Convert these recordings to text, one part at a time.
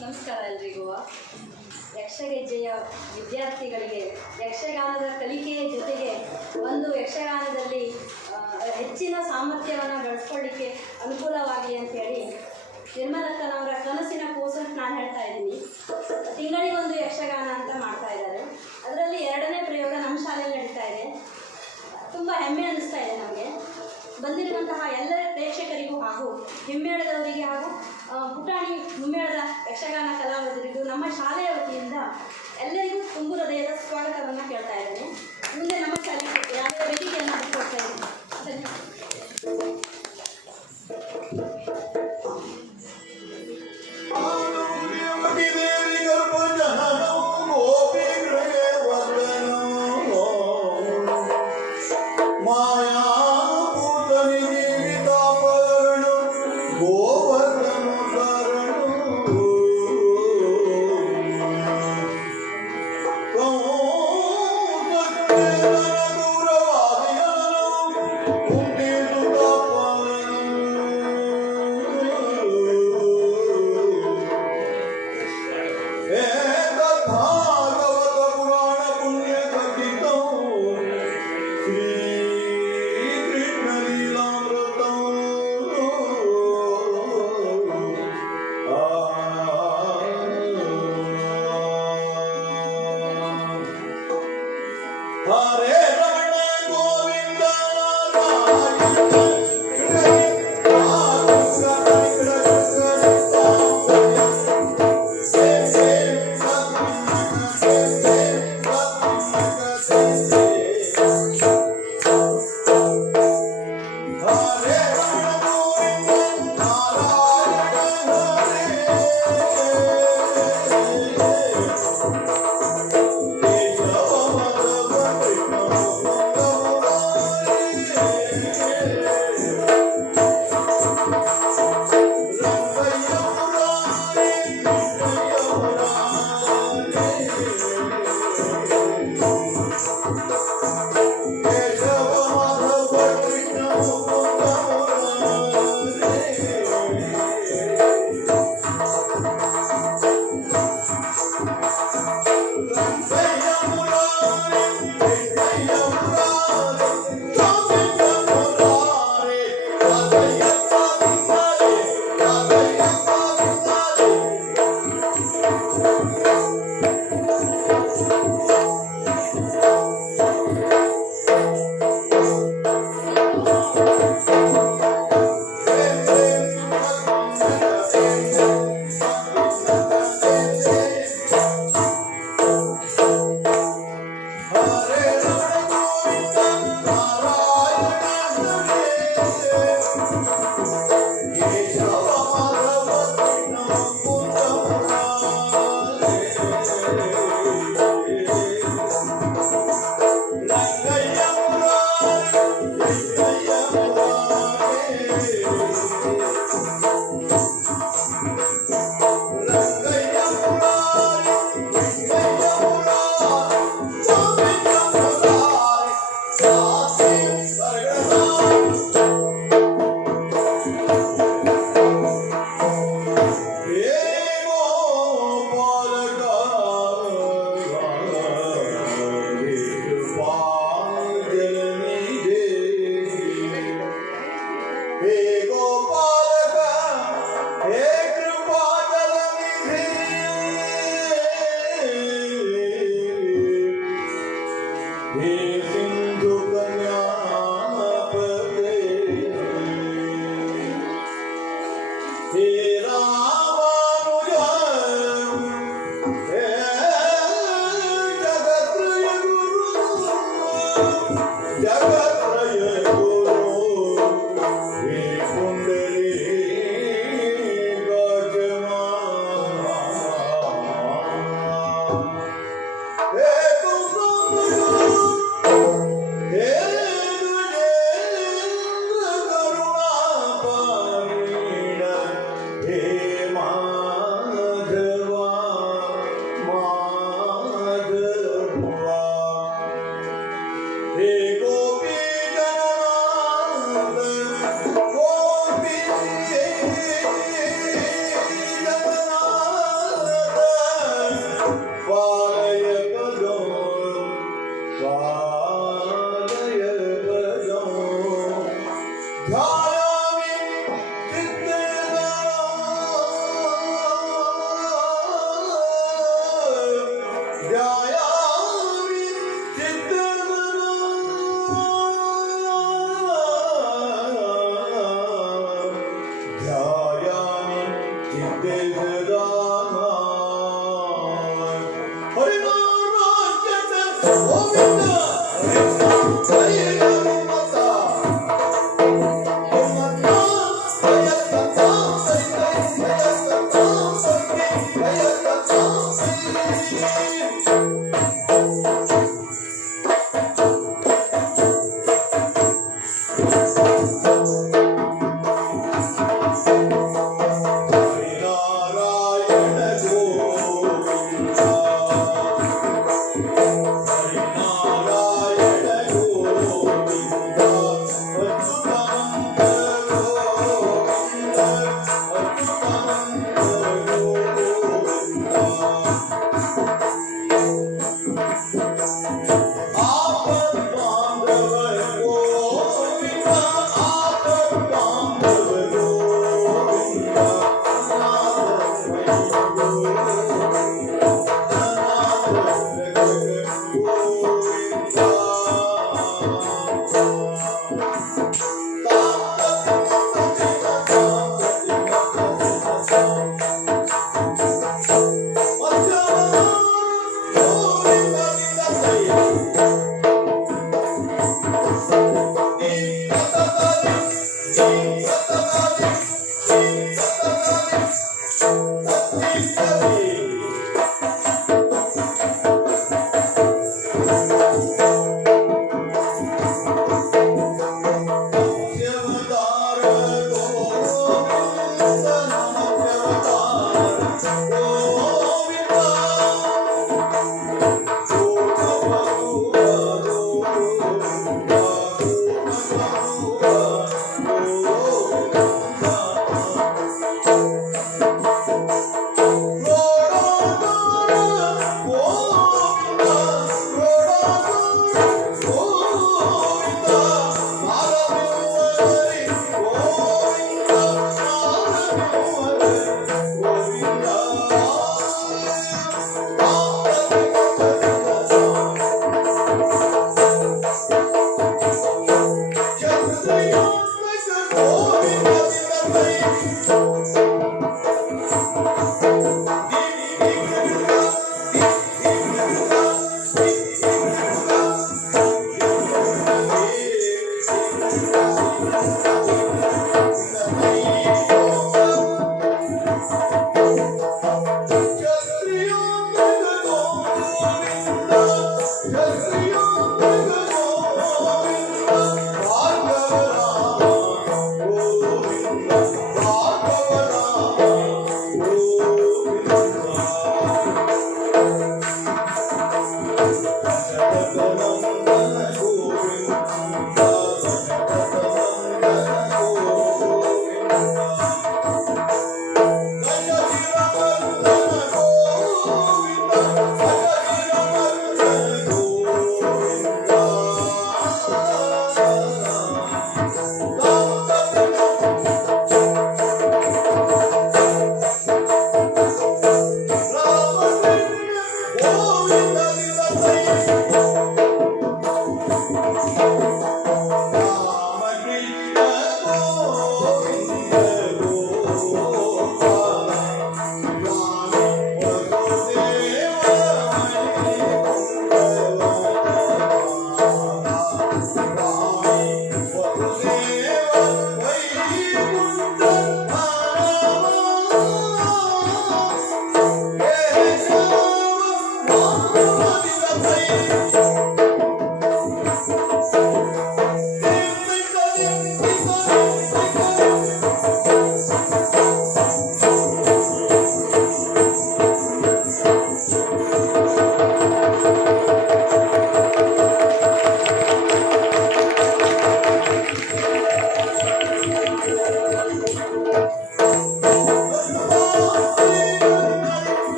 ನಮಸ್ಕಾರ ಎಲ್ರಿಗೂ. ಯಕ್ಷಗೆಜ್ಜೆಯ ವಿದ್ಯಾರ್ಥಿಗಳಿಗೆ ಯಕ್ಷಗಾನದ ಕಲಿಕೆಯ ಜೊತೆಗೆ ಒಂದು ಯಕ್ಷಗಾನದಲ್ಲಿ ಹೆಚ್ಚಿನ ಸಾಮರ್ಥ್ಯವನ್ನು ಬೆಳೆಸ್ಕೊಳ್ಳಿಕ್ಕೆ ಅನುಕೂಲವಾಗಲಿ ಅಂಥೇಳಿ ನಿರ್ಮಲಕ್ಕನವರ ಕನಸಿನ ಕೂಸು ನಾನು ಹೇಳ್ತಾ ಇದ್ದೀನಿ. ತಿಂಗಳಿಗೊಂದು ಯಕ್ಷಗಾನ ಅಂತ ಮಾಡ್ತಾ ಇದ್ದಾರೆ. ಅದರಲ್ಲಿ 2ನೇ ಪ್ರಯೋಗ ನಮ್ಮ ಶಾಲೆಯಲ್ಲಿ ನಡೀತಾ ಇದೆ. ತುಂಬ ಹೆಮ್ಮೆ ಅನ್ನಿಸ್ತಾ ಇದೆ ನಮಗೆ. ಬಂದಿರುವಂತಹ ಎಲ್ಲ ಪ್ರೇಕ್ಷಕರಿಗೂ ಹಾಗೂ ಹಿಮ್ಮೇಳದವರಿಗೆ ಹಾಗೂ ಪುಟಾಣಿ ಹಿಮ್ಮೇಳದ ಯಕ್ಷಗಾನ ಕಲಾವಿದರಿಗೂ ನಮ್ಮ ಶಾಲೆಯ ವತಿಯಿಂದ ಎಲ್ಲರಿಗೂ ತುಂಬು ಹೃದಯದ ಸ್ವಾಗತವನ್ನು ಕೇಳ್ತಾ ಇದ್ದೇನೆ. ಮುಂದೆ ನಮ್ಮ ಶಾಲೆಗೆ ಯಾವುದೇ ವೇದಿಕೆಯನ್ನು ಹಚ್ಕೊಳ್ತಾ ಇದ್ದೀನಿ. ಸರಿ. Yeah.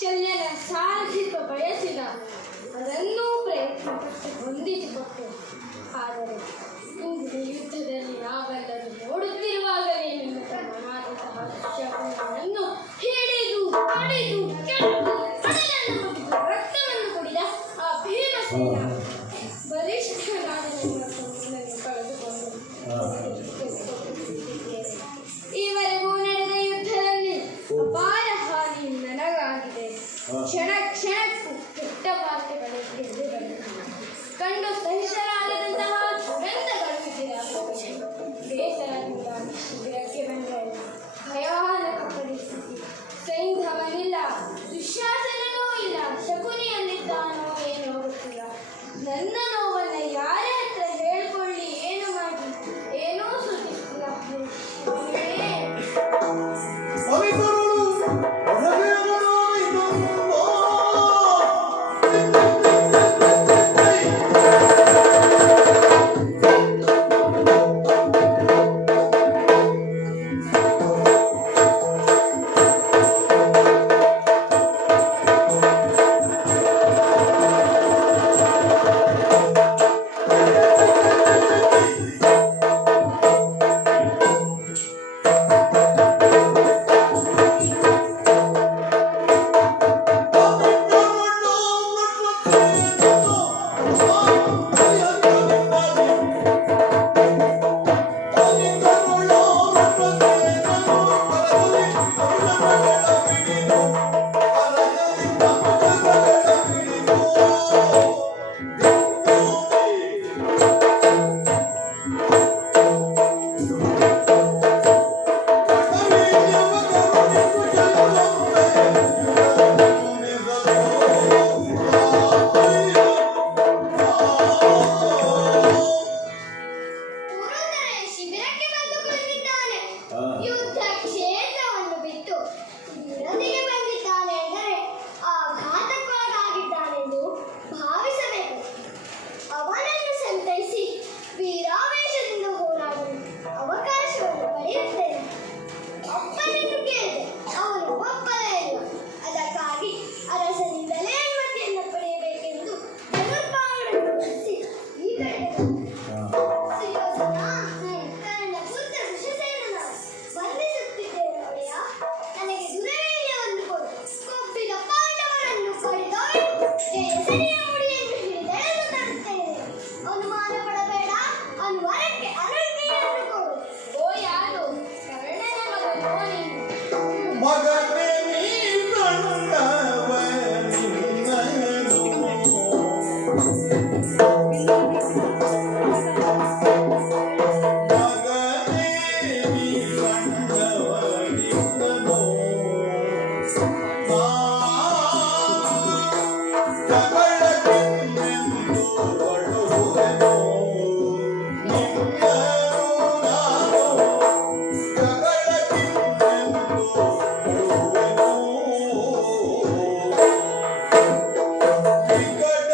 ಶಲ್ಯನ ಸಾಧಿಸ ಬಯಸಿದ ಅದನ್ನೂ ಪ್ರಯತ್ನಪಟ್ಟು ಹೊಂದಿಸಿಕೊಟ್ಟು. ಆದರೆ ಇಂದಿನ ಯುದ್ಧದಲ್ಲಿ ನಾವೆಲ್ಲರೂ ನೋಡುತ್ತಿರುವಾಗಲೇ ನಿಮ್ಮ ತಮ್ಮನಾದಂತಹ ಶಕುನನ್ನು ಹಿಡಿದು ಪಡೆದು ರಕ್ತವನ್ನು ಕುಡಿದ ಆ ಭೀಮಸೇನ ಬಲಿಷ್ಠನಾದ ನಿಮ್ಮನ್ನು ಕಳೆದುಕೊಂಡು ಈವರೆಗೂ ನಡೆದ ಯುದ್ಧದಲ್ಲಿ ಅಪಾರ ಹಾನಿ ನನಗಾಗಿದೆ. ಕ್ಷಣ ಕ್ಷಣಕ್ಕೂ ಕೆಟ್ಟ ವಾರ್ತೆಗಳು ಗೆದ್ದು ಬಂದಿವೆ. ಕಂಡು ಸಹಿಸಲಾಗದಂತಹ ದುರಂತಗಳು ಬೇಸರದಿಂದ ಶಿಬಿರಕ್ಕೆ ಬಂದರೆ ಭಯಾನಕ ಪರಿಸ್ಥಿತಿ. ಸೈಂಧವನಿಲ್ಲ, ದುಶ್ಯಾಸನನೂ ಇಲ್ಲ, ಶಕುನಿಯಲ್ಲಿದ್ದಾನೋ ಏನೋ ಗೊತ್ತಿಲ್ಲ. ನನ್ನ ನೋವನ್ನು ಯಾರ ಹತ್ರ ಹೇಳ್ಕೊಳ್ಳಿ, ಏನು ಮಾಡಿ, ಏನೂ ಸುದ್ದಿ ಸರಿಯ ಮುಡಿಯನ್ನು ಹಿಡಿದೆಳೆದು ತರುತ್ತೇನೆ. ಅನುಮಾನ ಪಡಬೇಡ, ಅನುಮಾನಕ್ಕೆ ಅನರ್ಹತೆಯನ್ನು ಕೊಡು. ಓ ಯಾರು? ಕರ್ಣನ ಮಗನೋ ನೀನು? ಮಗನೇ ನೀ ಕಂಡವ ನಿನ್ನನು. ಮಗನೇ ನೀ ಕಂಡವ ನಿನ್ನನು. ಜಗಳಕ್ಕೆಂದೆಂದು ಬಡುವೆನು ನಿನ್ನನು ನಾನು. ಜಗಳಕ್ಕೆಂದೆಂದು ಬಡುವೆನು. ವಿಕಟ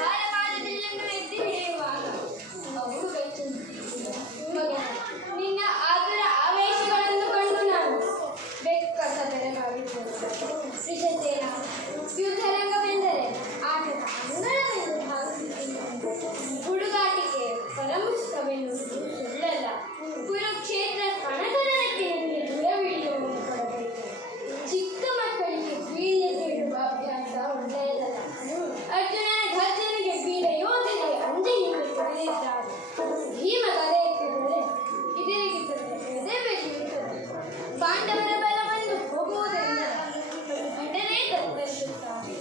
ಬಾಲಪಾದದಲ್ಲೊಂದು ಎತ್ತಿ ಹಿಡಿಯುವಾಗ ಅವರು ಬೆಚ್ಚುತ್ತಿದ್ದರು. ನಿನ್ನ ಆತುರ ಆವೇಶಗಳನ್ನು ಕಂಡು ನಾನು ಬೆಕ್ಕಸದರೆ ಮಾಡಿದ್ದೇನೆ. ವಿಷಸೇನ ಯುದ್ಧರಂಗವೆಂದರೆ ಆಟದ ಅಂಗಳವೆಂದು ಭಾವಿಸುತ್ತಿದ್ದೇನೆ. ಹುಡುಗಾಟಿಕೆ ಪರಮುಷ್ಟವೆನ್ನುವುದು ಸುಳ್ಳಲ್ಲ. ಕುರುಕ್ಷೇತ್ರ ಕಣಕದಕ್ಕೆ ನಿಮಗೆ ದೂರವಿಳಿಯುವನ್ನು ಕೊಡಬೇಕು. ಚಿಕ್ಕ ಮಕ್ಕಳಿಗೆ ಬೀಳ್ಯ ನೀಡುವ ಅಭ್ಯಾಸ ಒಳ್ಳೆಯದಲ್ಲ. ಅರ್ಜುನನ ಗರ್ಜನೆಗೆ ಬೀರ ಯೋಧನಿಗೆ ಅಂಜೆ ಹಿಂದೆ ಕೊಡಲಿದ್ದಾರೆ. ಭೀಮ ತಲೆ ಎತ್ತಿದರೆ ಇದರಿಗಿದ್ದರೆ ಎದೆ ಬೆಳೆಯುತ್ತದೆ. ಪಾಂಡವರ ಬಲವನ್ನು ಹೋಗುವುದರಿಂದ ಭಟರೇ ತತ್ತರಿಸುತ್ತಾರೆ.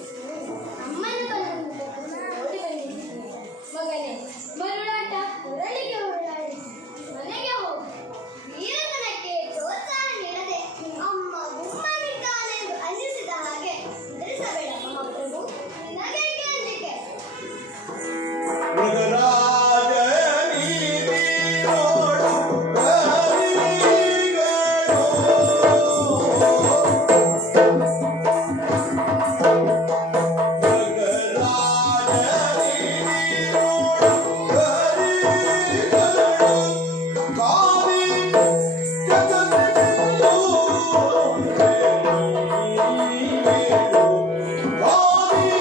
ಅಮ್ಮನ ಬಲವನ್ನು ತಪ್ಪಿಸಿ ಓಡಿ ಬಂದಿದ್ದೀನಿ. ಮಗನೇ, ಮರುಳಾಟ ಹೊರಳಿಗೆ ಹೊರಳಾಡಿ ಮನೆಗೆ ಹೋಗು. ವೀರತನಕ್ಕೆ ಪ್ರೋತ್ಸಾಹ ನೀಡದೆ ಅಮ್ಮ ಗುಮ್ಮನಿದ್ದಾನೆಂದು ಅನ್ನಿಸಿದ ಹಾಗೆ ಹೆದರಿಸಬೇಡ ಮಹಾಪ್ರಭು. ನಿನಗೇಕೆ ಅಂಜಿಕೆ? ಮೃಗರಾಜ ನೀತಿ ನೋಡು ಕವಿಗಳು. ಮೃಗರಾಜ ನೀತಿ ನೋಡು ಕವಿಗಳು. ಕಾವಿ ಜಗತ್ತಿಗೆಲ್ಲೂ ನೀವೇಳು. ಕಾವಿ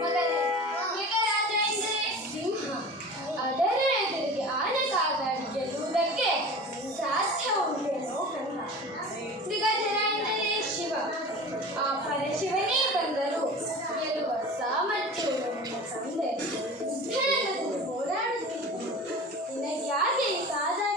ಮಗನೇ, ಮೃಗರಾಜ ಎಂದರೆ ಸಿಂಹ. ಅದರ ಎದುರಿಗೆ ಆನೆ ಕಾದಾಡಿ ಗೆಲ್ಲುವುದಕ್ಕೆ ಸಾಧ್ಯ ಉಂಟೇನೋ ಕಂದ. ಮೃಗಧರ ಎಂದರೆ ಶಿವ. ಆ ಪರಶಿವನೇ ಬಂದರೂ ಗೆಲ್ಲುವ ಸಾಮರ್ಥ್ಯವುಳ್ಳ ತಂದೆ ಯುದ್ಧರಂಗದಲ್ಲಿ ಹೋರಾಡುತ್ತಿದ್ದ. ನಿನಗ್ಯಾಕೆ ಈ ಸಾಧಾರಣ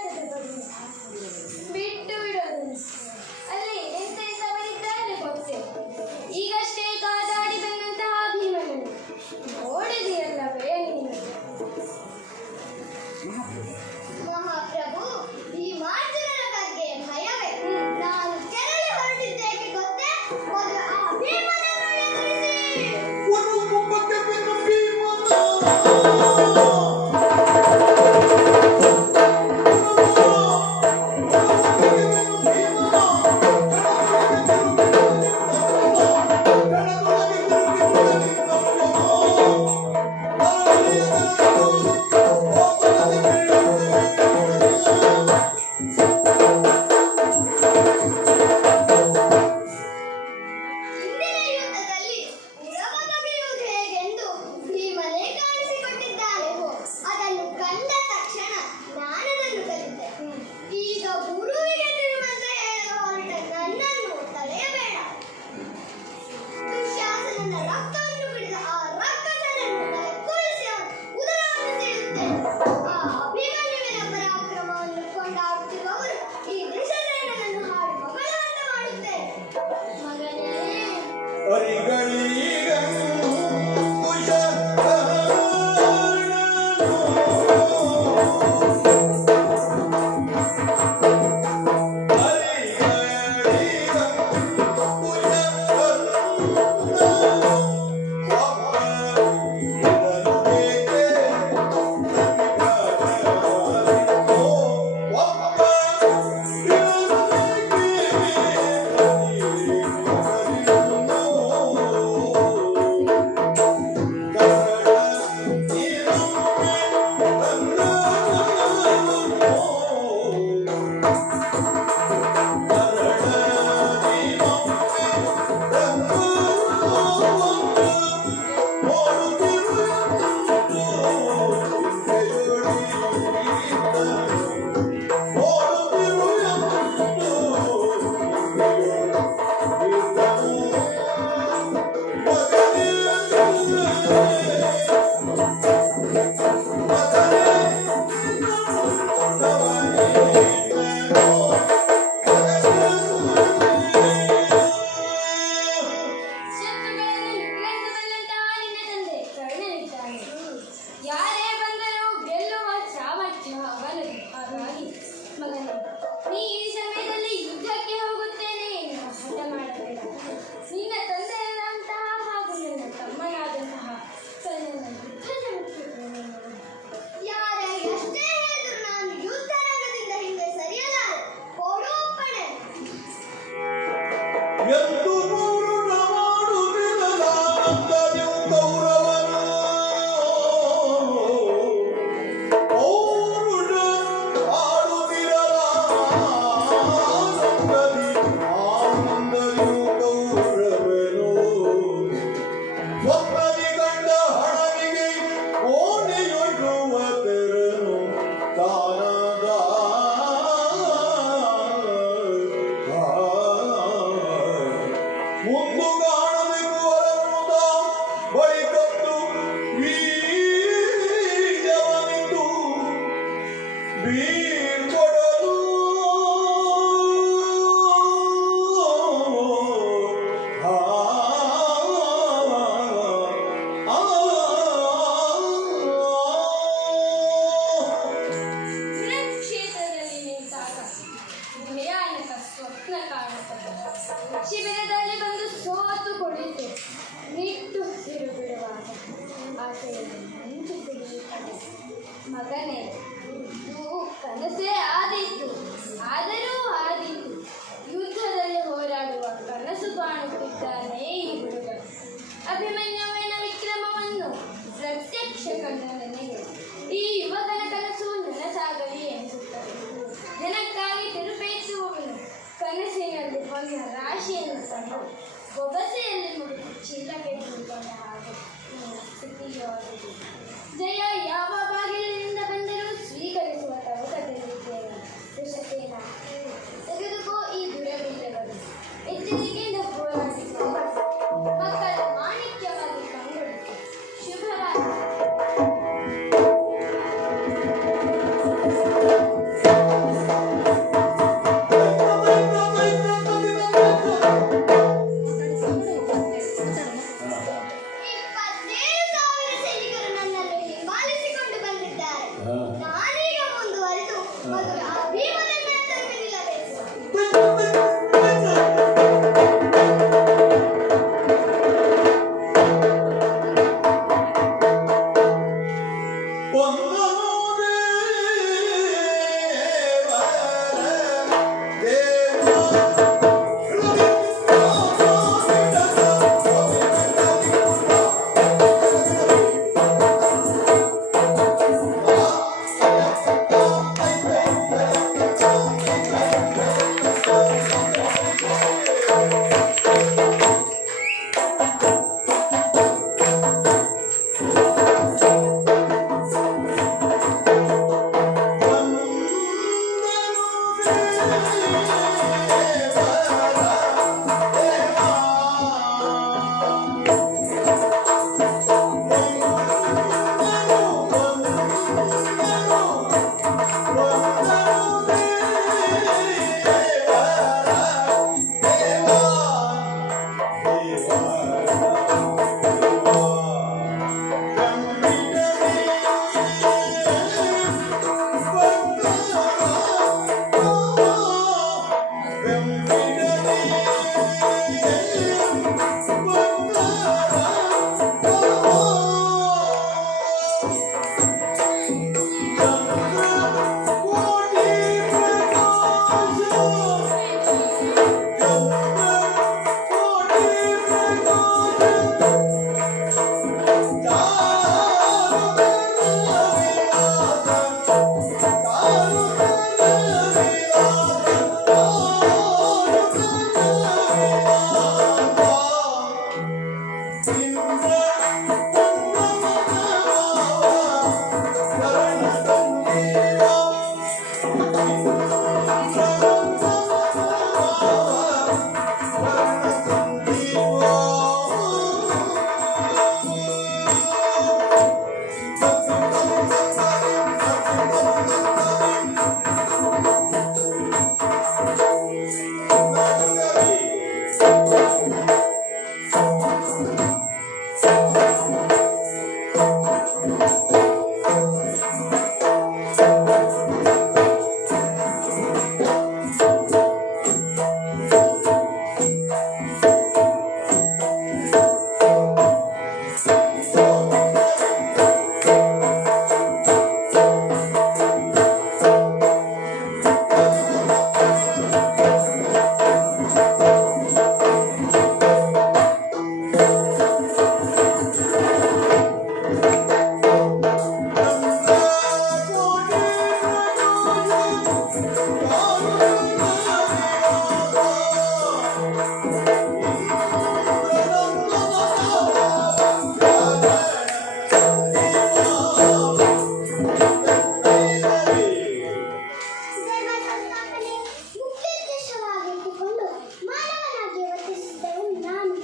ಧರ್ಮ ಸಂಸ್ಥಾಪನೆ ಮುಖ್ಯೋದ್ದೇಶವಾಗಿಟ್ಟುಕೊಂಡು ಮಾನವನಾಗಿ ವರ್ತಿಸಿದ್ದವನು ನಾನು.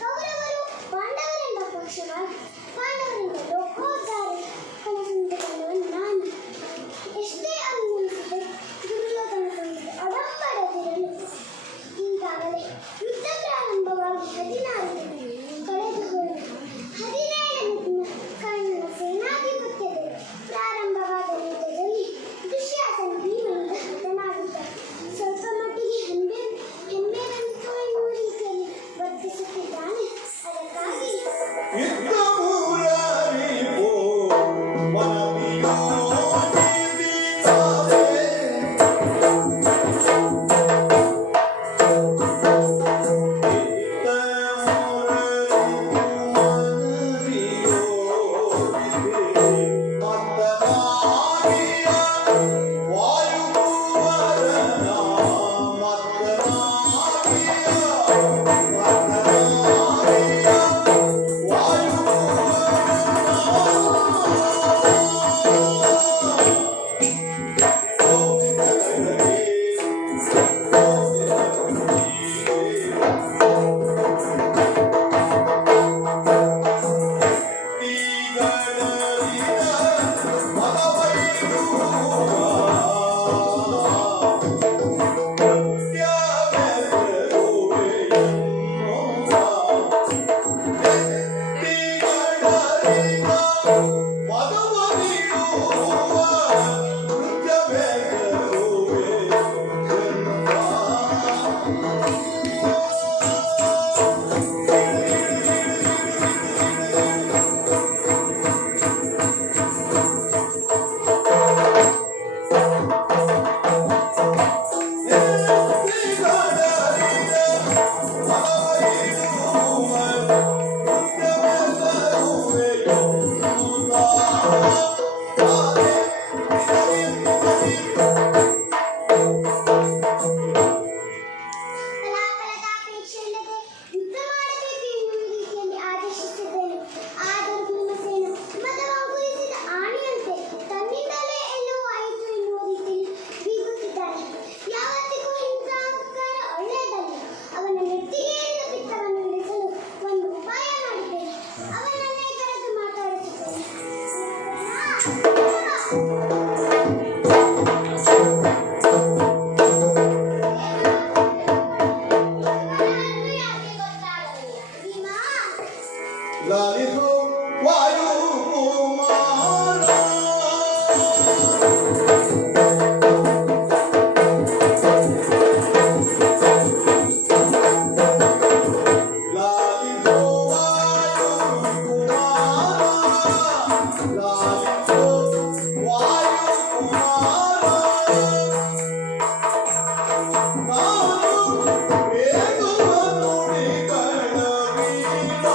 ಕೌರವರು ಪಾಂಡವರೆಂಬ ಪಕ್ಷವಾಗಿ ಪಾಂಡವರಿಂದ ಲೋಕೋದ್ಧಾರ ಕನಸಂದುಕೊಂಡವನು ನಾನು. ಎಷ್ಟೇ ಅನುಭವಿಸಿದೆ ದುರ್ಯೋಧನ ಸಂಗಡ ಒಡಂಬಡದಿರಲು ಈಗಾಗಲೇ ಯುದ್ಧ ಪ್ರಾರಂಭವಾಗಿ 16 ದಿನ ಕಳೆದುಕೊಳ್ಳಲು 17ನೇ ದಿನ ಕರ್ಣನ ಸೇನಾಧಿಪತ್ಯದಲ್ಲಿ ಪ್ರಾರಂಭವಾದ ಯುದ್ಧದಲ್ಲಿ ದುಶ್ಯಾಸನ ಭೀಮನಿಂದ ಹತನಾಗಿದ್ದ. ಸ್ವಲ್ಪ ಮಟ್ಟಿಗೆ ಹೆಮ್ಮೆ ಬಂತು ಎನ್ನುವ ರೀತಿಯಲ್ಲಿ ವರ್ತಿಸುತ್ತಿದ್ದಾನೆ. ಅದಕ್ಕಾಗಿ ಇದ್ದ ಮೂರರಿಗೂ ಮನವಿಯೋ ಜೀವಿತಾವೆ. ಇದ್ದ ಮೂರರಿಗೂ ಮನವಿಯೋ ಮತ್ತನಾಗಿಯ ವಾಯುಭುವನ ಮತ್ತನಾಗಿಯ ಫಲಾಫಲದ ಅಪೇಕ್ಷೆ ಇಲ್ಲದೆ ಯುದ್ಧ ಮಾಡಬೇಕು ಎನ್ನುವ ರೀತಿಯಲ್ಲಿ ಆದೇಶಿಸಿದ್ದೇನೆ. ಆದರೂ ಭೀಮಸೇನ ಮದವಂಕುರಿಸಿದ ಆನೆಯಂತೆ ತನ್ನಿಂದಲೇ ಎಲ್ಲವೂ ಆಯಿತು ಎನ್ನುವ ರೀತಿಯಲ್ಲಿ ಬೀಗುತ್ತಿದ್ದಾನೆ. ಯಾವತ್ತಿಗೂ ಹಿಂಸಾಕಾರ ಒಳ್ಳೆಯದಲ್ಲ. ಅವನ ನೆತ್ತಿಗೆಯಿಂದ ಪಿತ್ತವನ್ನು ಇಳಿಸಲು ಒಂದು ಉಪಾಯ ಮಾಡಿದ್ದೇನೆ. ಅವನನ್ನೇ ಕರೆದು ಮಾತಾಡಿಸುತ್ತೇನೆ. ಅವನನ್ನು ಯಾಕೆ ಗೊತ್ತಾಗಲಿಲ್ಲ? ಭೀಮಾ, ಲಾಲಿಸು ವಾಯುಕುಮಾರ. ಲಾಲಿಸು ವಾಯುಕುಮಾರ. ಲಾಲಿಸು ವಾಯುಕುಮಾರ. ನಾನು ವೇದುವ ನುಡಿಗಳ ವೀರ.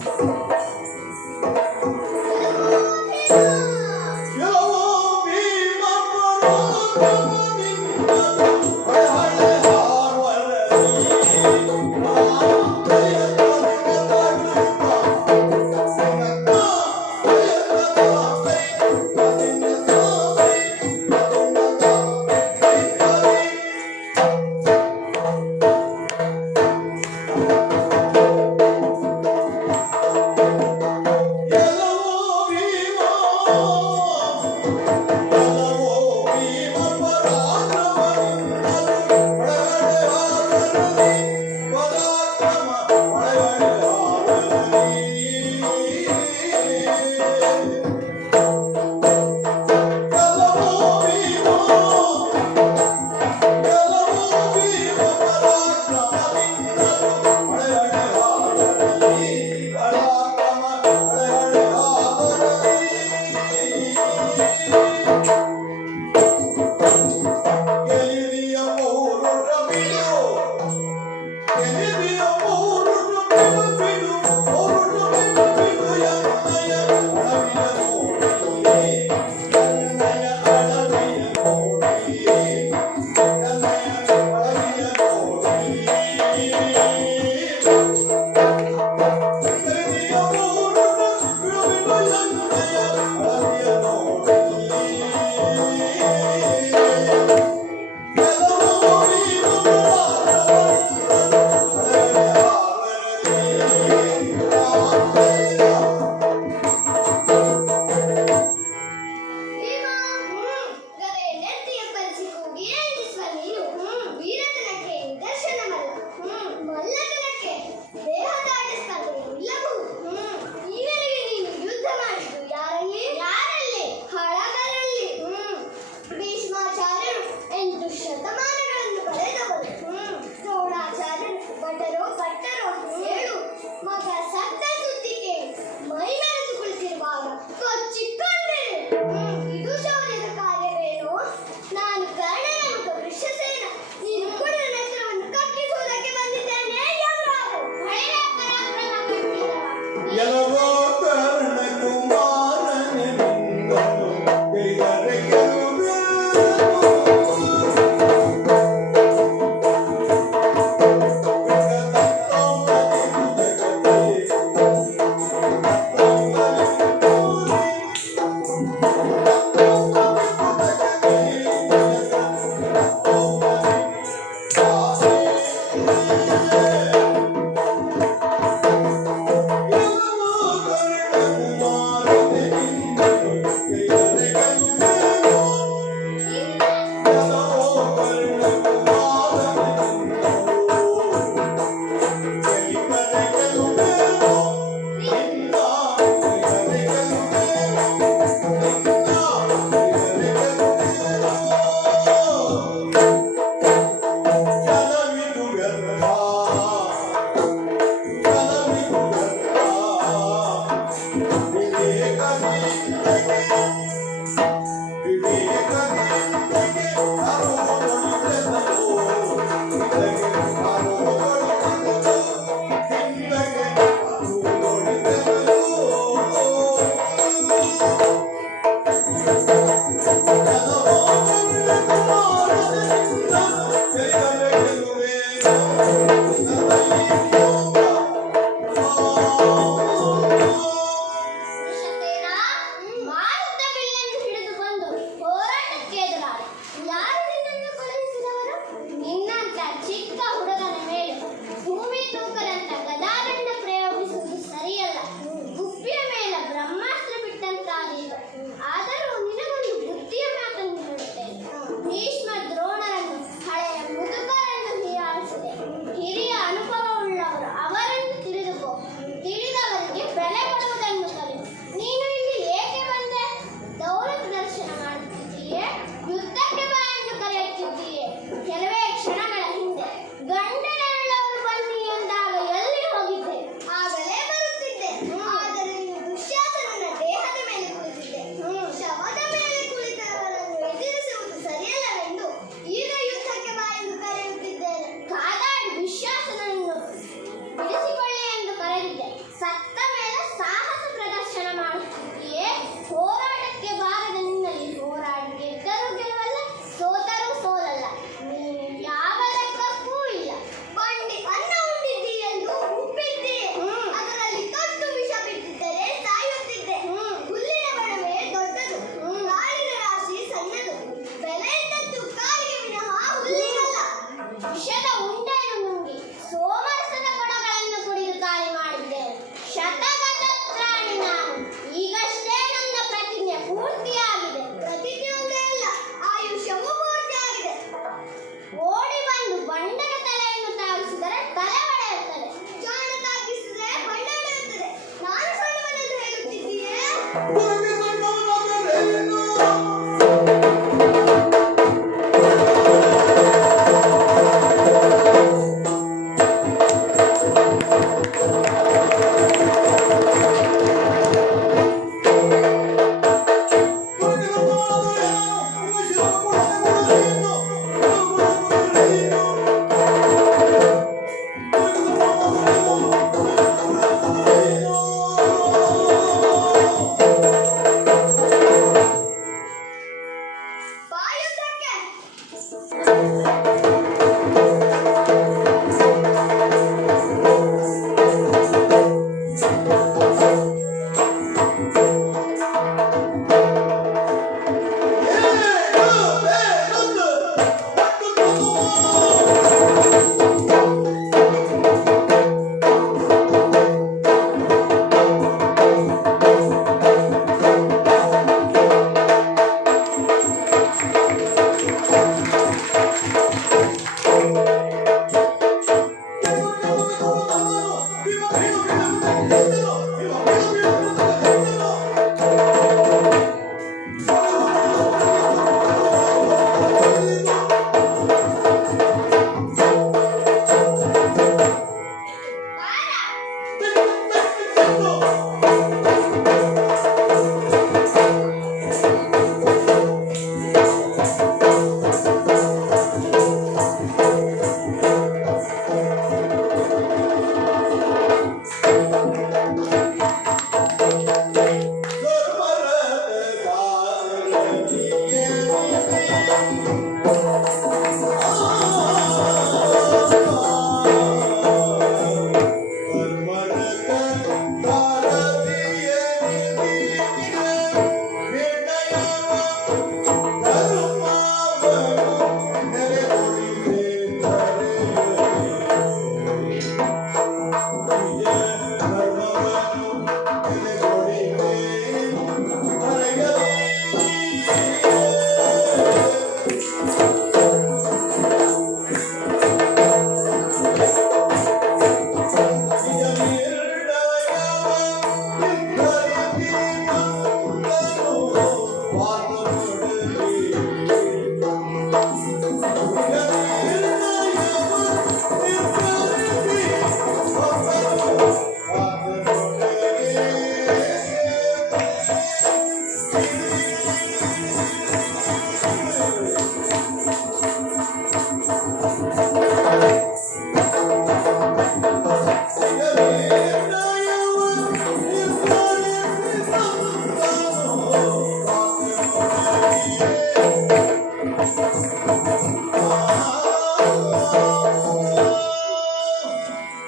ಕೆಲವು ಭೀಮ ಪರಾಕ್ರಮದಿಂದ ಹಳೆ ಹಾವರಲಿ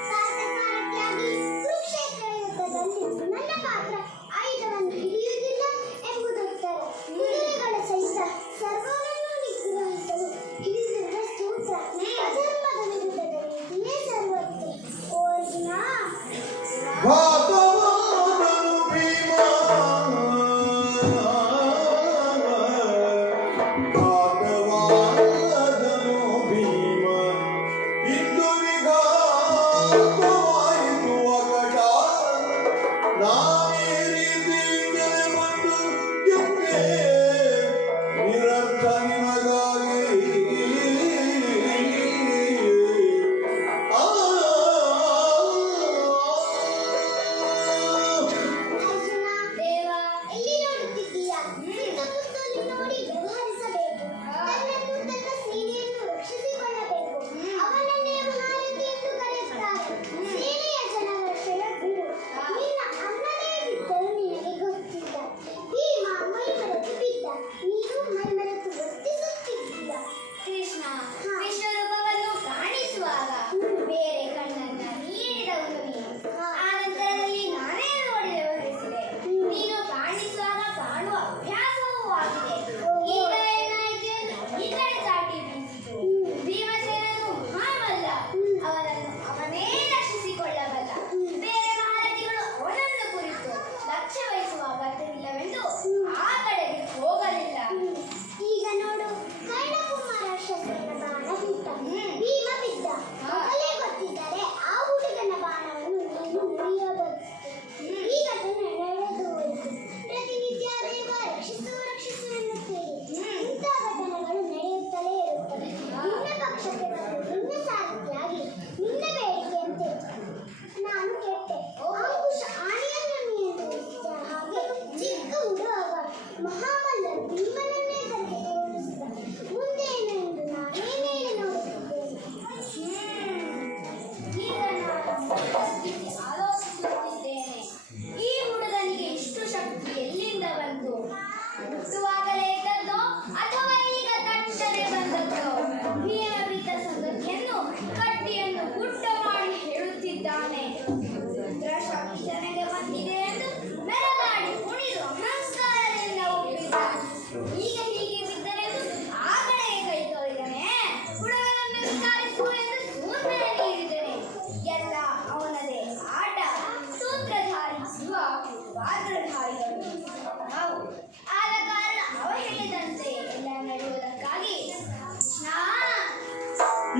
ಸಾರ್ಥಸಾರಥಿಯಾಗಿ ಕುರುಕ್ಷೇತ್ರ ಯುದ್ಧದಲ್ಲಿ ನನ್ನ ಪಾತ್ರ ಆಯುಧವನ್ನು ಹಿಡಿಯುವುದಿಲ್ಲ ಎಂಬುದುತ್ತರ. ಕುದುರೆಗಳ ಸಹಿತ ಸರ್ವವನ್ನು ನಿಗ್ರಹಿಸಲು ಹಿಡಿದಿರುವ ಸ್ತೋತ್ರ. ಅಧರ್ಮದ ವಿರುದ್ಧದಲ್ಲಿ ಇದೇ ಸರ್ವತ್ರ. ಓ ಅರ್ಜುನ, ಭಾಗವಾದನು ಭೀಮ ಭಾಗವಾದನು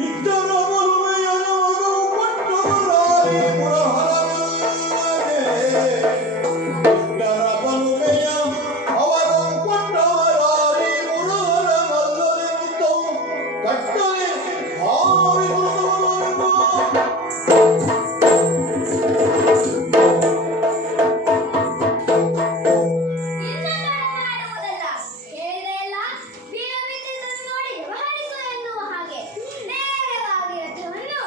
ಇದ್ದರ ಬಲುಮೆಯ ನಮಗೂ ಕೊಟ್ಟವರಾರಿ ಮುರಹರನಲ್ಲದೆ. ಇದ್ದರ ಬಲುಮೆಯ ಅವರು ಕೊಟ್ಟವರಾರಿ ಮುರಹರನಲ್ಲದೆ ನಿಂತವು ಕಟ್ಟನೆ ಹಾರಿ ಬರುವವರೆಗೂ. ಇನ್ನು ತಡ ಮಾಡುವುದಲ್ಲ. ಹೇಳಿದೆಯಲ್ಲ, ಬೀಳು ಬಿದ್ದಿದ್ದನ್ನು ನೋಡಿ ವ್ಯವಹರಿಸು ಎನ್ನುವ ಹಾಗೆ. ನೇರವಾಗಿ ರಥವನ್ನು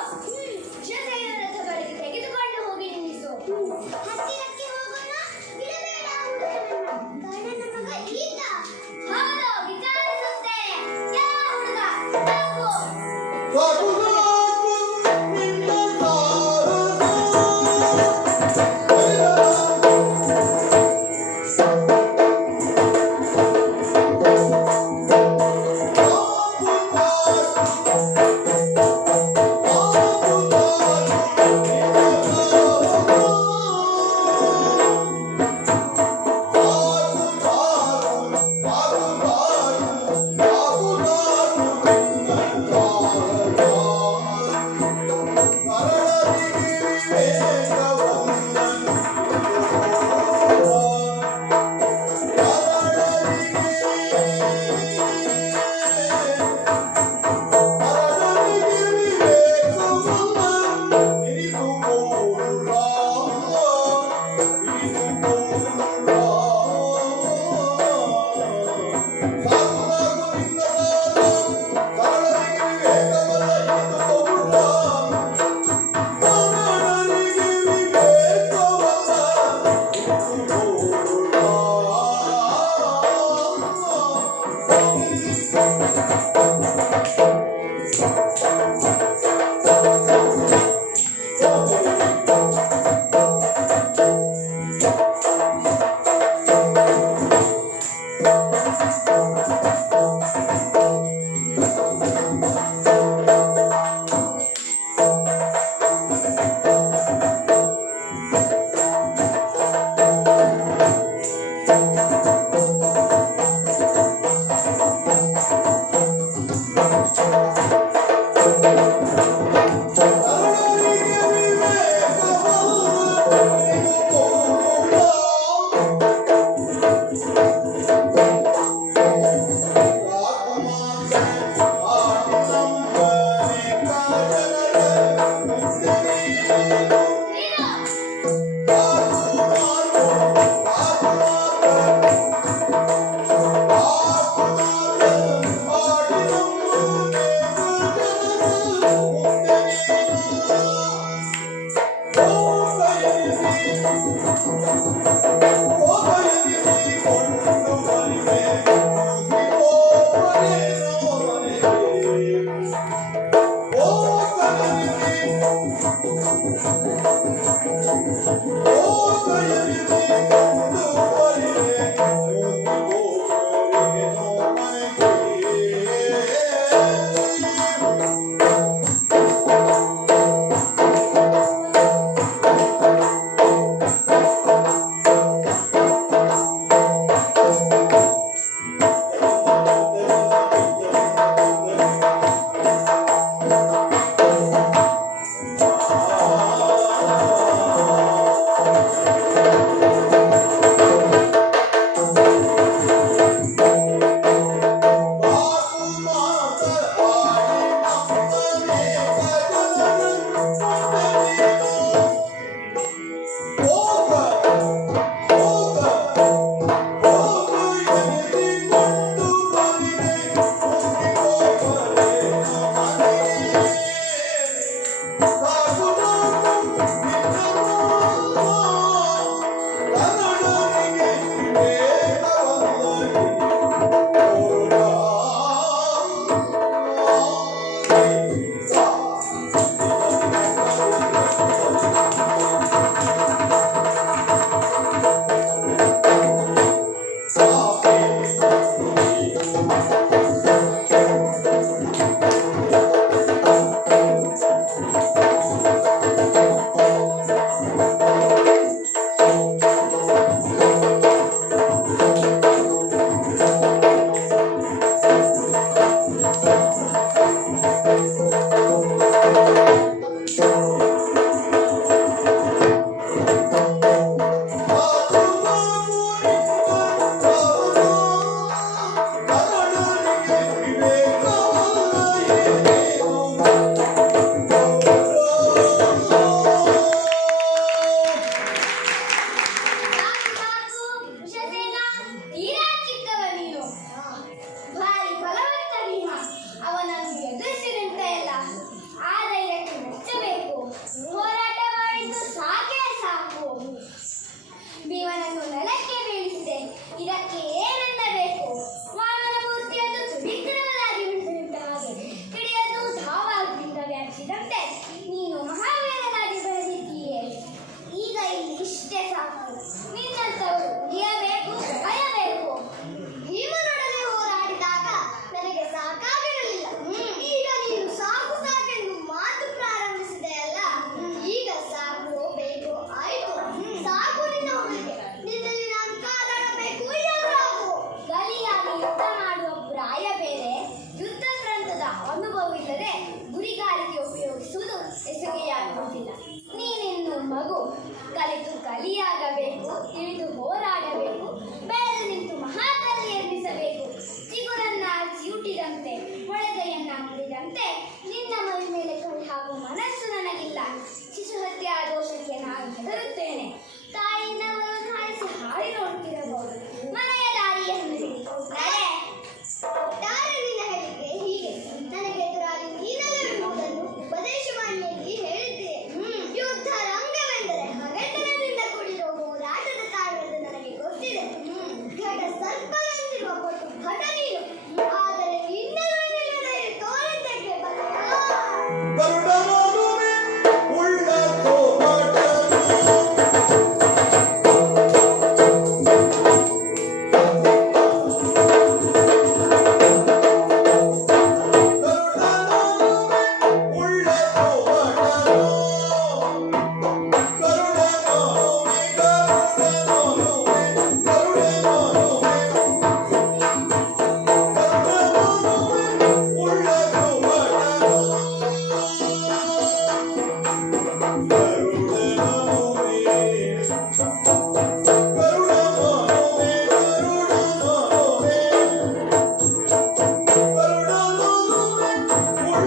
ವಿಷಸೇನ ರಥಗಳಿಗೆ ತೆಗೆದುಕೊಂಡು ಹೋಗಿ ನಿಲ್ಲಿಸು. ಹತ್ತಿರಕ್ಕೆ ಹೋಗೋಣ, ಬಿಡಬೇಡ ಹುಡುಗನನ್ನ. ಕರ್ಣನ ಮಗ ಈತ. ಹೌದು, ವಿಚಾರಿಸುತ್ತೇನೆ. ಯಾವ ಹುಡುಗ? ಸಾಕು. ಸಾಕು ಸಾಕು ನಿನ್ನ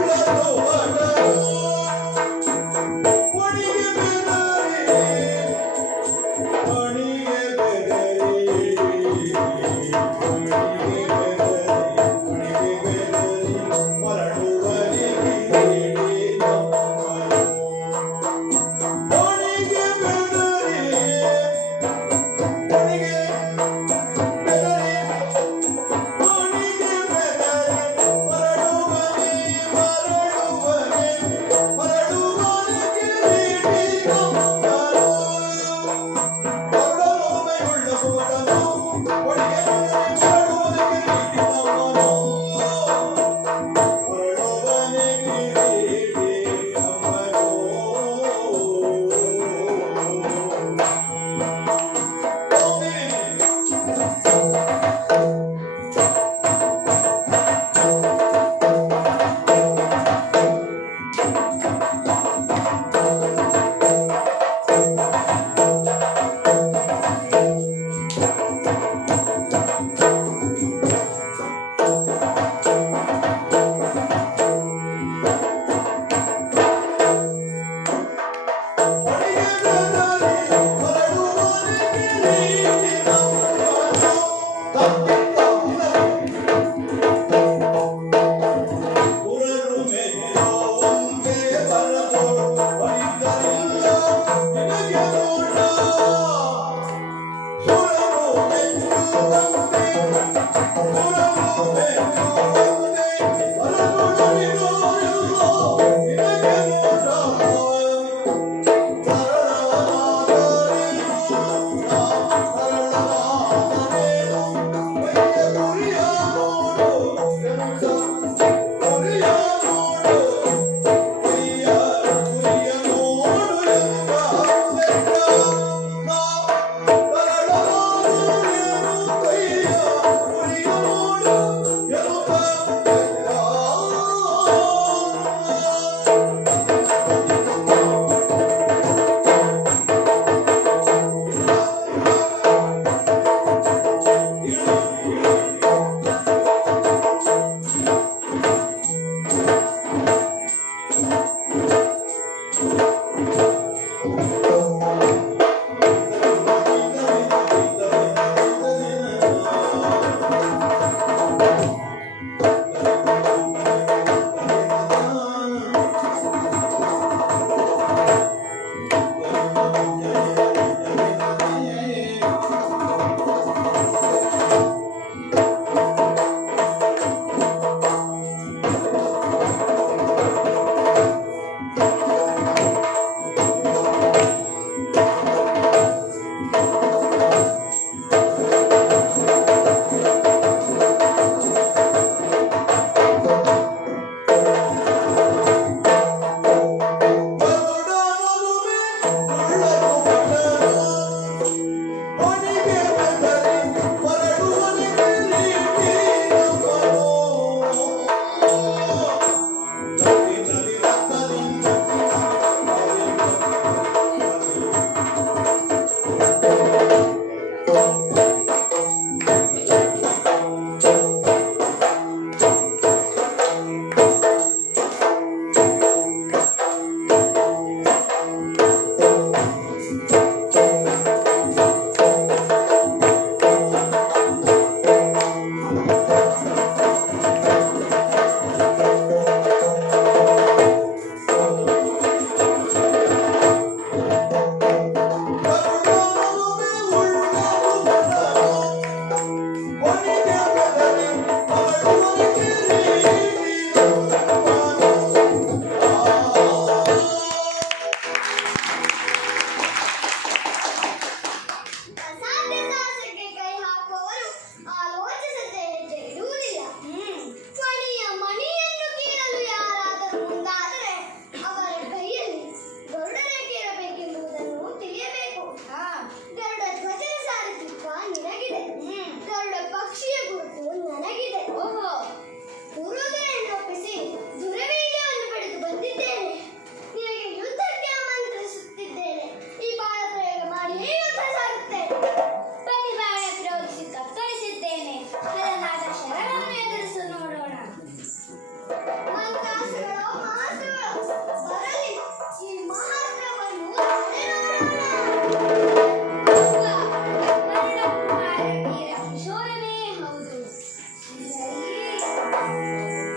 What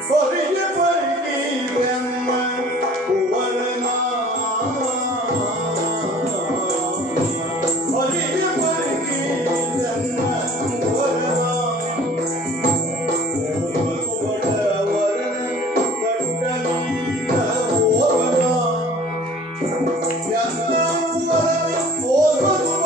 ಪರಿಗೆ ಪರಿಗಿ ಬೆಮ್ಮ ಕುವರನ ಪರಿಗೆ ಪರಿಗಿ ಬೆಮ್ಮ ಕುವರನ ಓ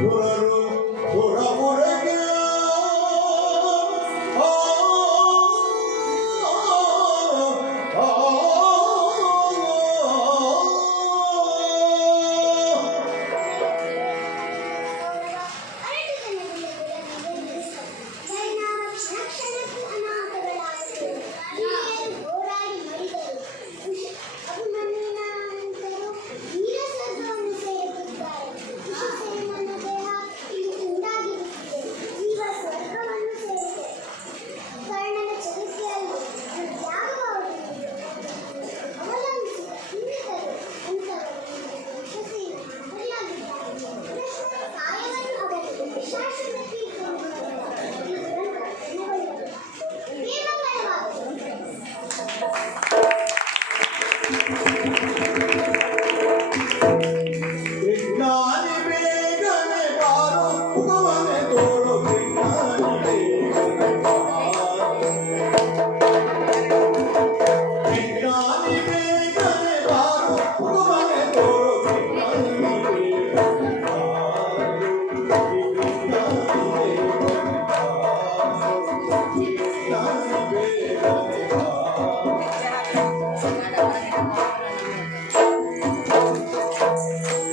ಸುರರು ಸುರಪುರಗೆ ವಿಜ್ಞಾನಿ ಬೇಗನೆ ಬಾರು ಮುಖವನೆ ತೋರು ವಿಜ್ಞಾನಿ ಬೇಗನೆ ಬಾರು ವಿಜ್ಞಾನಿ ಬೇಗನೆ ಬಾರು ಮುಖವನೆ ತೋರು ವಿಜ್ಞಾನಿ ಬೇಗನೆ ಬಾರು ವಿಜ್ಞಾನಿ ಬೇಗನೆ ಬಾರು ವಿಜ್ಞಾನಿ ಬೇಗನೆ ಬಾರು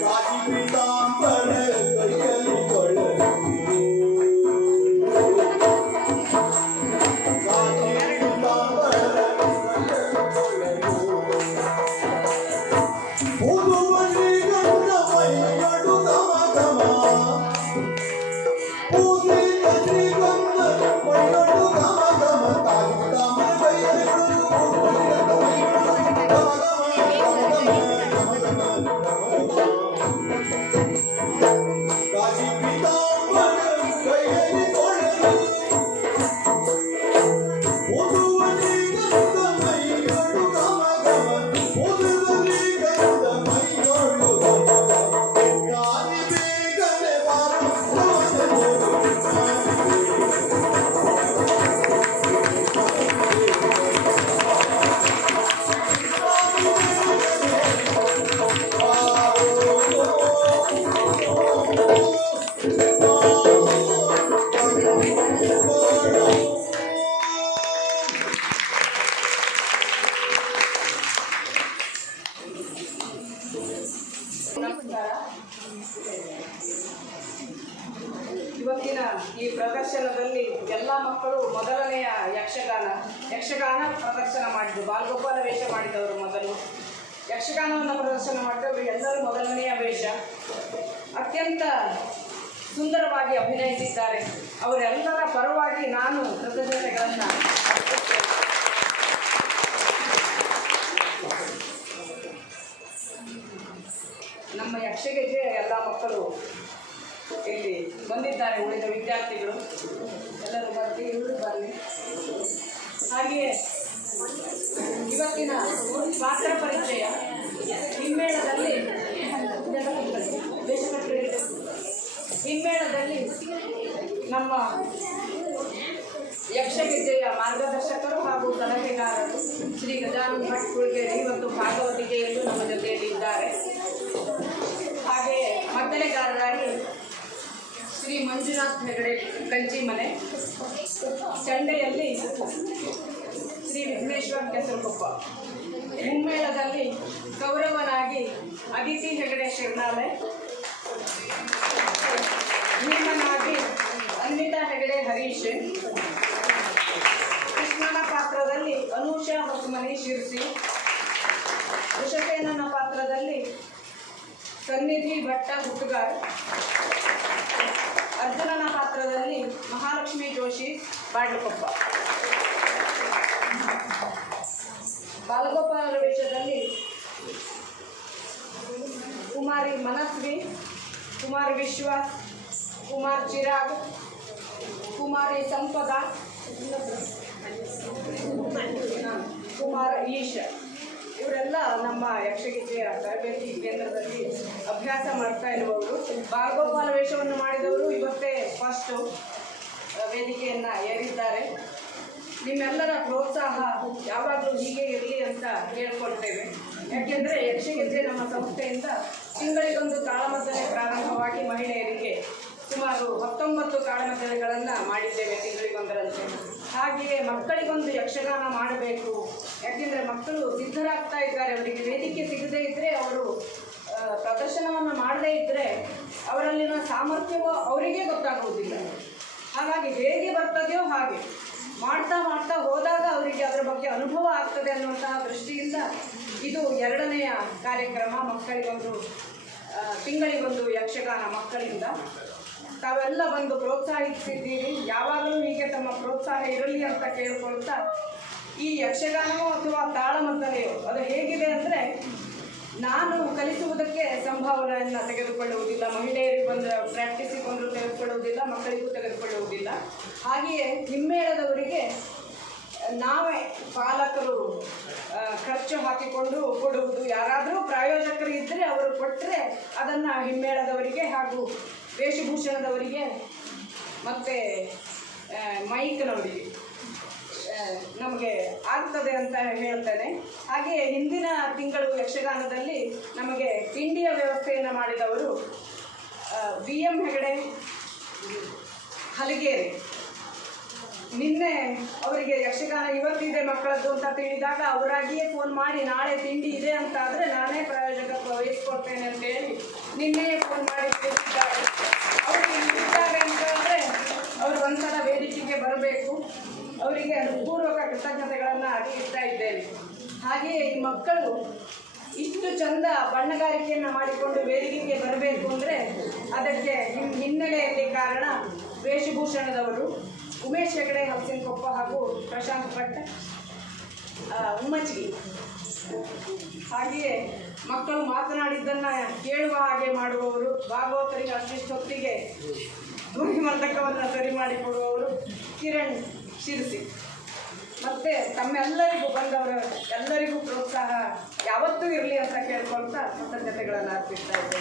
ಕಾಶಿ ಪೀತಾಂಬರ ಕೈಯಲ್ಲಿ ಕೊಳ್ಳಲು ಕಾಶಿ ಪೀತಾಂಬರ ಕೈಯಲ್ಲಿ ಕೊಳ್ಳಲು ಓದುವ ಶ್ರೀಗಂಧ ಮೈಯಡು ಘಮ ಘಮ ಪೂಜಿತ ಶ್ರೀಗಂಧ ಮೈಯಡು ಘಮ ಘಮ ಕಾಶಿ ಪೀತಾಂಬರ ಕೈಯಲ್ಲಿ ಕೊಳ್ಳಲು ಘಮ ಕಾಶಿ ಪೀತಾಂಬರ ಕೈಯಲ್ಲಿ ಕೊಳ್ಳಲು ಓದುವ ಶ್ರೀಗಂಧ ಮೈಯಡು ಘಮ ಘಮ ಓದುವ ಶ್ರೀಗಂಧ ಮೈಯಡು ಘಮ ಘಮ ವಿಜ್ಞಾನಿ ಬೇಗನೆ ಬಾರು ಮುಖವನೆ ತೋರು ವಿಜ್ಞಾನಿ ನಮಸ್ಕಾರ. ಇವತ್ತಿನ ಈ ಪ್ರದರ್ಶನದಲ್ಲಿ ಎಲ್ಲ ಮಕ್ಕಳು ಮೊದಲನೆಯ ಯಕ್ಷಗಾನ ಪ್ರದರ್ಶನ ಮಾಡಿದ್ರು. ಬಾಲಗೋಪಾಲ ವೇಷ ಮಾಡಿದವರು ಮೊದಲು ಯಕ್ಷಗಾನವನ್ನು ಪ್ರದರ್ಶನ ಮಾಡಿದವರು ಎಲ್ಲರೂ ಮೊದಲನೆಯ ವೇಷ. ಅತ್ಯಂತ ಸುಂದರವಾಗಿ ಅಭಿನಯಿಸಿದ್ದಾರೆ. ಅವರೆಲ್ಲರ ಪರವಾಗಿ ನಾನು ಕೃತಜ್ಞತೆಗಳನ್ನು ಅರ್ಪಿಸುತ್ತೇನೆ. ನಮ್ಮ ಯಕ್ಷಗೆಜ್ಜೆ ಎಲ್ಲ ಮಕ್ಕಳು ಇಲ್ಲಿ ಬಂದಿದ್ದಾರೆ. ಉಳಿದ ವಿದ್ಯಾರ್ಥಿಗಳು ಎಲ್ಲರೂ ಬರಲಿ, ಇವರು ಬರಲಿ. ಹಾಗೆಯೇ ಇವತ್ತಿನ ಪಾತ್ರ ಪರಿಚಯ ಹಿಮ್ಮೇಳದಲ್ಲಿ ನಮ್ಮ ಯಕ್ಷಗೆಜ್ಜೆಯ ಮಾರ್ಗದರ್ಶಕರು ಹಾಗೂ ಸಲಹೆಗಾರರು ಶ್ರೀ ಗಜಾನನ ಭಟ್ ಕುಳಗೇರಿ ಮತ್ತು ಭಾಗವತಿಕೆಯಲ್ಲೂ ನಮ್ಮ ಜೊತೆಯಲ್ಲಿ ಇದ್ದಾರೆ. ಹಾಗೆಯೇ ಮದ್ದಳೆಗಾರರಾಗಿ ಶ್ರೀ ಮಂಜುನಾಥ್ ಹೆಗಡೆ ಕಂಚಿಮನೆ, ಚಂಡೆಯಲ್ಲಿ ಶ್ರೀ ವಿಘ್ನೇಶ್ವರ್ ಕೆಸರುಕೊಪ್ಪ, ಮುಮ್ಮೇಳದಲ್ಲಿ ಗೌರವನಾಗಿ ಅದಿತಿ ಹೆಗಡೆ ಶಿರ್ನಾಲೆ, ಭೀಮನಾಗಿ ಅನ್ವಿತಾ ಹೆಗಡೆ ಹರೀಶ್, ಕೃಷ್ಣನ ಪಾತ್ರದಲ್ಲಿ ಅನೂಷಾ ಹೊಸಮನಿ ಶಿರ್ಸಿ, ವೃಷಸೇನನ ಪಾತ್ರದಲ್ಲಿ ಸನ್ನಿಧಿ ಭಟ್ಟ ಹುಟ್ಟುಗಾರ್, ಅರ್ಜುನನ ಪಾತ್ರದಲ್ಲಿ ಮಹಾಲಕ್ಷ್ಮಿ ಜೋಶಿ ಬಾಡ್ಲಕೊಪ್ಪ, ಬಾಲಗೋಪಾಲರ ವೇಷದಲ್ಲಿ ಕುಮಾರಿ ಮನಸ್ವಿ, ಕುಮಾರ್ ವಿಶ್ವಾಸ್, ಕುಮಾರ್ ಚಿರಾಗ್, ಕುಮಾರಿ ಸಂಪದ, ಕುಮಾರ್ ಈಶ್ ಇವರೆಲ್ಲ ನಮ್ಮ ಯಕ್ಷಗೆಜ್ಜೆಯ ತರಬೇತಿ ಕೇಂದ್ರದಲ್ಲಿ ಅಭ್ಯಾಸ ಮಾಡ್ತಾ ಇರುವವರು. ಬಾಲಗೋಪಾಲ ವೇಷವನ್ನು ಮಾಡಿದವರು ಇವತ್ತೇ ಫಸ್ಟು ವೇದಿಕೆಯನ್ನು ಏರಿದ್ದಾರೆ. ನಿಮ್ಮೆಲ್ಲರ ಪ್ರೋತ್ಸಾಹ ಯಾವಾಗಲೂ ಹೀಗೆ ಇರಲಿ ಅಂತ ಕೇಳ್ಕೊಳ್ತೇವೆ. ಯಾಕೆಂದರೆ ಯಕ್ಷಗೆಜ್ಜೆ ನಮ್ಮ ಸಂಸ್ಥೆಯಿಂದ ತಿಂಗಳಿಗೊಂದು ತಾಳಮದ್ದಲೆ ಪ್ರಾರಂಭವಾಗಿ ಮಹಿಳೆಯರಿಗೆ ಮತ್ತು ತಾಳಮದ್ದಳೆಗಳನ್ನು ಮಾಡಿದ್ದೇವೆ ತಿಂಗಳಿಗೊಂದರಂತೆ. ಹಾಗೆಯೇ ಮಕ್ಕಳಿಗೊಂದು ಯಕ್ಷಗಾನ ಮಾಡಬೇಕು. ಯಾಕೆಂದರೆ ಮಕ್ಕಳು ಸಿದ್ಧರಾಗ್ತಾ ಇದ್ದಾರೆ. ಅವರಿಗೆ ವೇದಿಕೆ ಸಿಗದೇ ಇದ್ದರೆ, ಅವರು ಪ್ರದರ್ಶನವನ್ನು ಮಾಡದೇ ಇದ್ದರೆ ಅವರಲ್ಲಿನ ಸಾಮರ್ಥ್ಯವೋ ಅವರಿಗೇ ಗೊತ್ತಾಗುವುದಿಲ್ಲ. ಹಾಗಾಗಿ ಹೇಗೆ ಬರ್ತದೆಯೋ ಹಾಗೆ ಮಾಡ್ತಾ ಮಾಡ್ತಾ ಹೋದಾಗ ಅವರಿಗೆ ಅದರ ಬಗ್ಗೆ ಅನುಭವ ಆಗ್ತದೆ ಅನ್ನುವಂತಹ ದೃಷ್ಟಿಯಿಂದ ಇದು 2ನೆಯ ಕಾರ್ಯಕ್ರಮ. ಮಕ್ಕಳಿಗೊಂದು ತಿಂಗಳಿಗೊಂದು ಯಕ್ಷಗಾನ ಮಕ್ಕಳಿಂದ. ತಾವೆಲ್ಲ ಬಂದು ಪ್ರೋತ್ಸಾಹಿಸಿದ್ದೀರಿ. ಯಾವಾಗಲೂ ಹೀಗೆ ತಮ್ಮ ಪ್ರೋತ್ಸಾಹ ಇರಲಿ ಅಂತ ಕೇಳ್ಕೊಳ್ತಾ, ಈ ಯಕ್ಷಗಾನವೋ ಅಥವಾ ತಾಳಮದ್ದಳೆಯೋ ಅದು ಹೇಗಿದೆ ಅಂದರೆ, ನಾನು ಕಲಿಸುವುದಕ್ಕೆ ಸಂಭಾವನೆಯನ್ನು ತೆಗೆದುಕೊಳ್ಳುವುದಿಲ್ಲ, ಮಹಿಳೆಯರಿಗೆ ಬಂದು ಪ್ರಾಕ್ಟೀಸಿಗೆ ಬಂದರೂ ತೆಗೆದುಕೊಳ್ಳುವುದಿಲ್ಲ, ಮಕ್ಕಳಿಗೂ ತೆಗೆದುಕೊಳ್ಳುವುದಿಲ್ಲ. ಹಾಗೆಯೇ ಹಿಮ್ಮೇಳದವರಿಗೆ ನಾವೇ ಪಾಲಕರು ಖರ್ಚು ಹಾಕಿಕೊಂಡು ಕೊಡುವುದು. ಯಾರಾದರೂ ಪ್ರಾಯೋಜಕರು ಇದ್ದರೆ ಅವರು ಕೊಟ್ಟರೆ ಅದನ್ನು ಹಿಮ್ಮೇಳದವರಿಗೆ ಹಾಗೂ ವೇಷಭೂಷಣದವರಿಗೆ ಮತ್ತು ಮೈಕ್ನವರಿಗೆ ನಮಗೆ ಆಗ್ತದೆ ಅಂತ ಹೇಳ್ತೇನೆ. ಹಾಗೆಯೇ ಹಿಂದಿನ ತಿಂಗಳು ಯಕ್ಷಗಾನದಲ್ಲಿ ನಮಗೆ ತಿಂಡಿಯ ವ್ಯವಸ್ಥೆಯನ್ನು ಮಾಡಿದವರು VM ಹೆಗಡೆ ಹಲಗೇರಿ. ನಿನ್ನೆ ಅವರಿಗೆ ಯಕ್ಷಗಾನ ಇವತ್ತಿದೆ ಮಕ್ಕಳದ್ದು ಅಂತ ತಿಳಿದಾಗ ಅವರಾಗಿಯೇ ಫೋನ್ ಮಾಡಿ ನಾಳೆ ತಿಂಡಿ ಇದೆ ಅಂತ ಆದರೆ ನಾನೇ ಪ್ರಾಯೋಜಕತ್ವ ವಹಿಸ್ಕೊಡ್ತೇನೆ ಅಂತೇಳಿ ನಿನ್ನೆಯೇ ಫೋನ್ ಮಾಡಿ ತಿಳಿಸಿದ್ದಾರೆ. ಅವರು ಇಲ್ಲಿದ್ದಾರೆ ಅಂತಂದರೆ ಅವರು ಒಂದ್ಸಲ ವೇದಿಕೆಗೆ ಬರಬೇಕು. ಅವರಿಗೆ ಪೂರ್ವಕ ಕೃತಜ್ಞತೆಗಳನ್ನು ಅರ್ಪಿಸ್ತಾ ಇದ್ದೇನೆ. ಹಾಗೆಯೇ ಈ ಮಕ್ಕಳು ಇಷ್ಟು ಚಂದ ಬಣ್ಣಗಾರಿಕೆಯನ್ನು ಮಾಡಿಕೊಂಡು ವೇದಿಕೆಗೆ ಬರಬೇಕು ಅಂದರೆ ಅದಕ್ಕೆ ಹಿನ್ನೆಲೆಯಲ್ಲಿ ಕಾರಣ ವೇಷಭೂಷಣದವರು ಉಮೇಶ್ ಹೆಗಡೆ ಹಲಸಿನಕೊಪ್ಪ ಹಾಗೂ ಪ್ರಶಾಂತ್ ಭಟ್ ಉಮ್ಮಚ್ಗಿ. ಹಾಗೆಯೇ ಮಕ್ಕಳು ಮಾತನಾಡಿದ್ದನ್ನು ಕೇಳುವ ಹಾಗೆ ಮಾಡುವವರು, ಭಾಗವತರಿಗೆ ಅಷ್ಟಿಷ್ಟು ಹೊತ್ತಿಗೆ ಧ್ವನಿವರ್ಧಕವನ್ನು ಸರಿ ಮಾಡಿಕೊಡುವವರು ಕಿರಣ್ ಶಿರಸಿ. ಮತ್ತು ತಮ್ಮೆಲ್ಲರಿಗೂ ಬಂದವರ ಎಲ್ಲರಿಗೂ ಪ್ರೋತ್ಸಾಹ ಯಾವತ್ತೂ ಇರಲಿ ಅಂತ ಕೇಳ್ಕೊಳ್ತಾ ಕೃತಜ್ಞತೆಗಳನ್ನು ಅರ್ಪಿಸ್ತಾ ಇದ್ದೇನೆ.